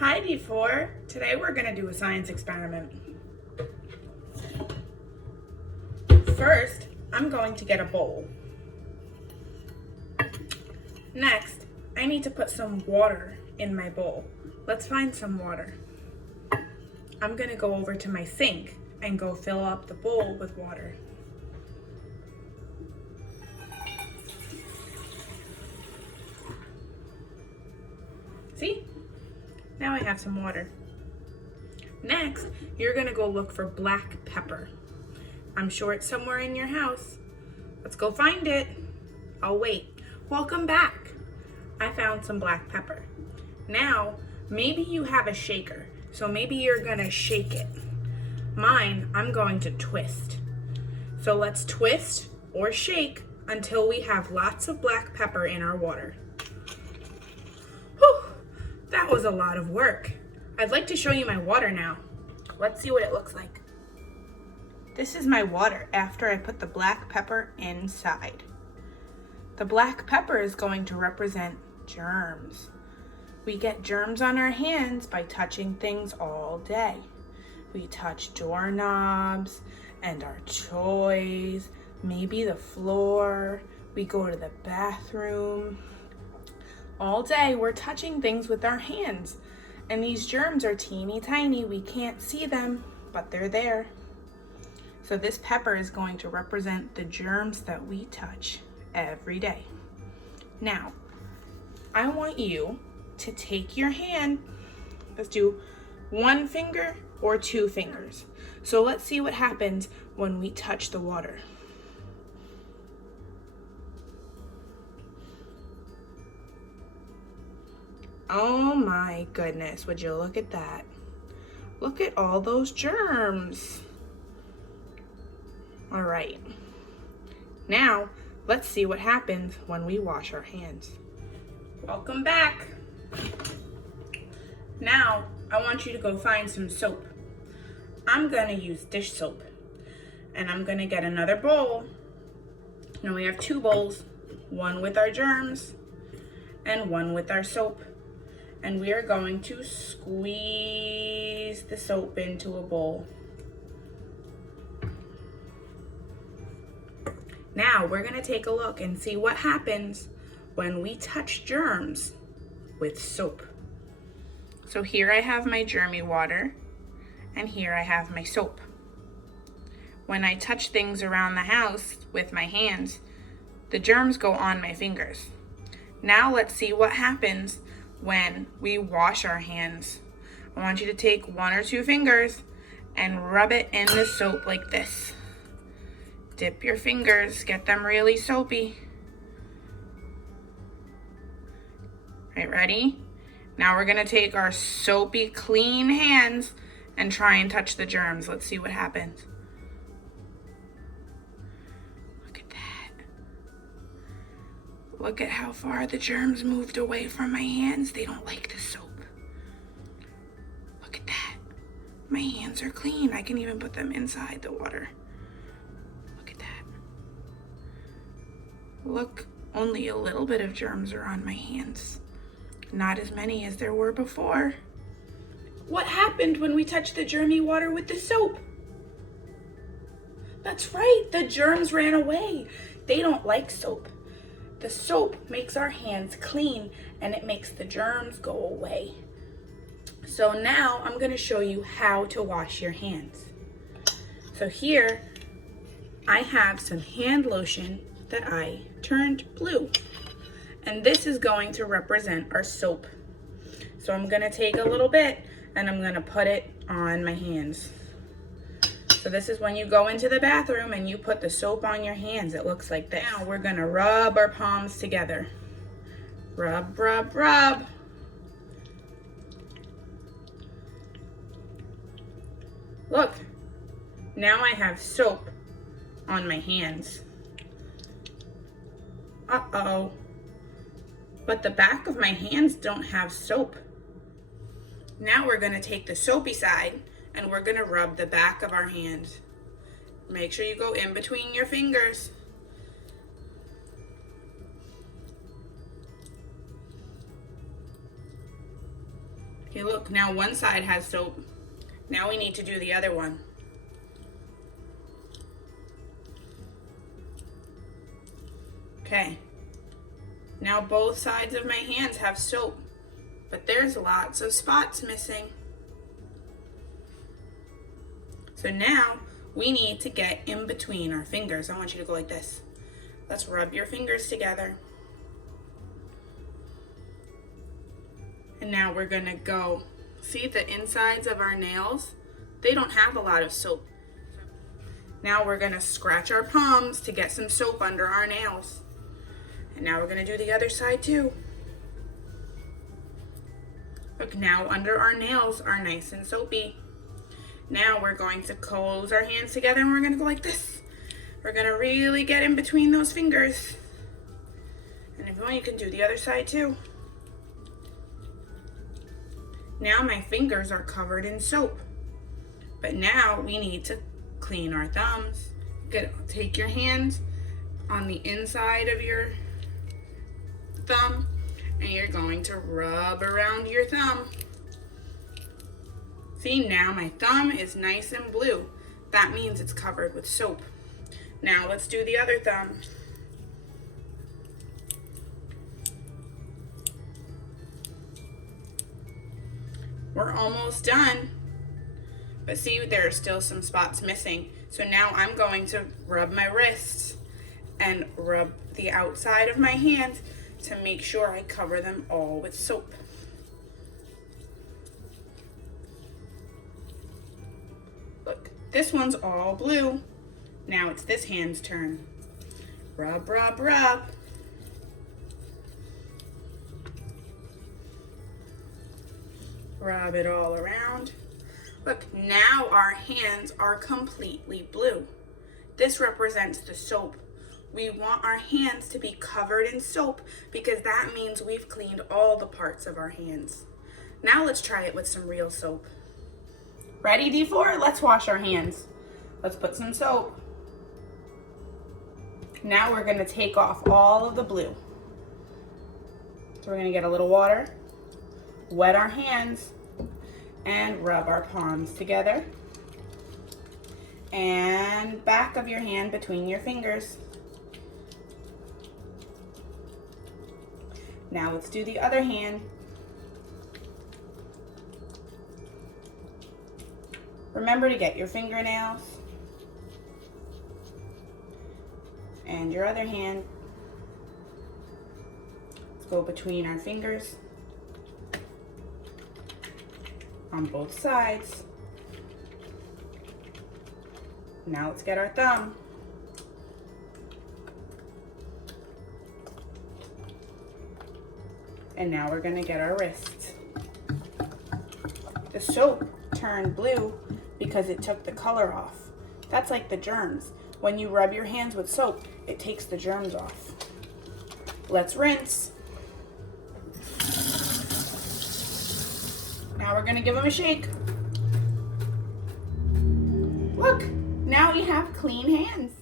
Hi D4. Today we're going to do a science experiment. First, I'm going to get a bowl. Next, I need to put some water in my bowl. Let's find some water. I'm going to go over to my sink and go fill up the bowl with water. See? Now I have some water. Next, you're gonna go look for black pepper. I'm sure it's somewhere in your house. Let's go find it. I'll wait. Welcome back. I found some black pepper. Now, maybe you have a shaker, so maybe you're gonna shake it. Mine, I'm going to twist. So let's twist or shake until we have lots of black pepper in our water. Whew, that was a lot of work. I'd like to show you my water now. Let's see what it looks like. This is my water after I put the black pepper inside. The black pepper is going to represent germs. We get germs on our hands by touching things all day. We touch doorknobs and our toys, maybe the floor. We go to the bathroom. All day we're touching things with our hands. And these germs are teeny tiny. We can't see them, but they're there. So this pepper is going to represent the germs that we touch every day. Now, I want you to take your hand. Let's do one finger or two fingers. So let's see what happens when we touch the water. Oh my goodness, would you look at that? Look at all those germs. All right, now let's see what happens when we wash our hands. Welcome back. Now, I want you to go find some soap. I'm gonna use dish soap, and I'm gonna get another bowl. Now we have two bowls, one with our germs and one with our soap. And we are going to squeeze the soap into a bowl. Now we're gonna take a look and see what happens when we touch germs with soap. So here I have my germy water, and here I have my soap. When I touch things around the house with my hands, the germs go on my fingers. Now let's see what happens when we wash our hands. I want you to take one or two fingers and rub it in the soap like this. Dip your fingers, get them really soapy. Right, ready? Now we're gonna take our soapy, clean hands and try and touch the germs. Let's see what happens. Look at that. Look at how far the germs moved away from my hands. They don't like the soap. Look at that. My hands are clean. I can even put them inside the water. Look at that. Look, only a little bit of germs are on my hands. Not as many as there were before. What happened when we touched the germy water with the soap? That's right, the germs ran away. They don't like soap. The soap makes our hands clean and it makes the germs go away. So now I'm going to show you how to wash your hands. So here I have some hand lotion that I turned blue. And this is going to represent our soap. So I'm going to take a little bit and I'm going to put it on my hands. So this is when you go into the bathroom and you put the soap on your hands. It looks like this. Now we're gonna rub our palms together. Rub, rub, rub. Look, now I have soap on my hands. Uh-oh. But the back of my hands don't have soap. Now we're gonna take the soapy side and we're gonna rub the back of our hands. Make sure you go in between your fingers. Okay, look, now one side has soap. Now we need to do the other one. Okay, now both sides of my hands have soap, but there's lots of spots missing. So now we need to get in between our fingers. I want you to go like this. Let's rub your fingers together. And now we're gonna go, see the insides of our nails? They don't have a lot of soap. Now we're gonna scratch our palms to get some soap under our nails. And now we're gonna do the other side too. Look, now under our nails are nice and soapy. Now we're going to close our hands together and we're gonna go like this. We're gonna really get in between those fingers. And if you want, you can do the other side too. Now my fingers are covered in soap. But now we need to clean our thumbs. Take your hands on the inside of your thumb and you're going to rub around your thumb. See, now my thumb is nice and blue. That means it's covered with soap. Now let's do the other thumb. We're almost done. But see, there are still some spots missing. So now I'm going to rub my wrists and rub the outside of my hands to make sure I cover them all with soap. Look, this one's all blue. Now it's this hand's turn. Rub, rub, rub. Rub it all around. Look, now our hands are completely blue. This represents the soap. We want our hands to be covered in soap because that means we've cleaned all the parts of our hands. Now let's try it with some real soap. Ready, D4? Let's wash our hands. Let's put some soap. Now we're gonna take off all of the blue. So we're gonna get a little water, wet our hands, and rub our palms together. And back of your hand between your fingers. Now let's do the other hand. Remember to get your fingernails and your other hand. Let's go between our fingers on both sides. Now let's get our thumb. And now we're gonna get our wrist. The soap turned blue because it took the color off. That's like the germs. When you rub your hands with soap, it takes the germs off. Let's rinse. Now we're gonna give them a shake. Look, now we have clean hands.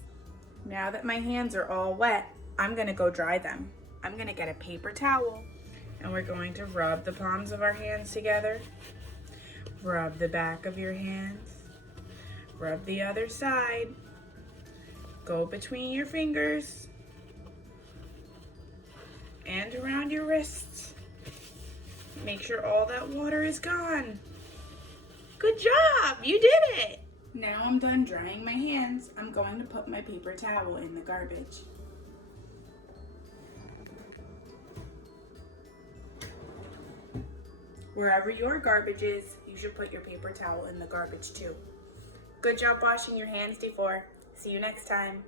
Now that my hands are all wet, I'm gonna go dry them. I'm gonna get a paper towel and we're going to rub the palms of our hands together. Rub the back of your hands. Rub the other side. Go between your fingers and around your wrists. Make sure all that water is gone. Good job, you did it. Now I'm done drying my hands. I'm going to put my paper towel in the garbage. Wherever your garbage is, you should put your paper towel in the garbage too. Good job washing your hands, D4. See you next time.